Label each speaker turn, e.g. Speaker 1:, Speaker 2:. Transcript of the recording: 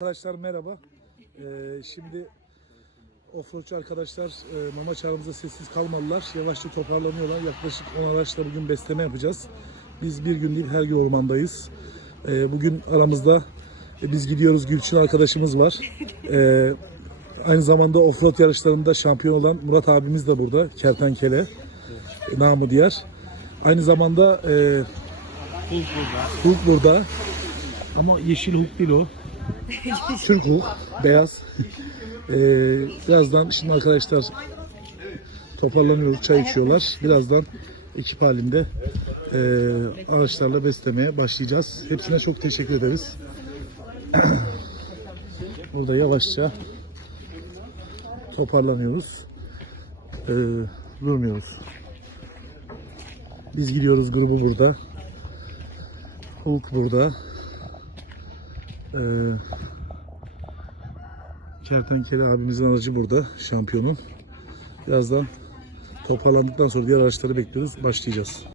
Speaker 1: Arkadaşlar merhaba. Ee, şimdi offroadçu arkadaşlar e, mama çağrımıza sessiz kalmalılar. Yavaşça toparlanıyorlar. Yaklaşık 10 araçla bugün besleme yapacağız. Biz bir gün değil her gün ormandayız. Ee, bugün aramızda e, biz gidiyoruz Gülçin arkadaşımız var. Ee, aynı zamanda offroad yarışlarında şampiyon olan Murat abimiz de burada. Kertenkele. e, Namı diğer. Aynı zamanda e,
Speaker 2: Hulk burada.
Speaker 1: Hulk burada. Ama yeşil Hulk değil o. Türk Hulk. Beyaz. Ee, birazdan şimdi arkadaşlar toparlanıyoruz. Çay içiyorlar. Birazdan ekip halinde e, araçlarla beslemeye başlayacağız. Hepsine çok teşekkür ederiz. Burada yavaşça toparlanıyoruz. Ee, durmuyoruz. Biz gidiyoruz grubu burada. Hulk burada. Ee, Kertenkele abimizin aracı burada. Şampiyonun. Birazdan toparlandıktan sonra diğer araçları bekliyoruz. Başlayacağız.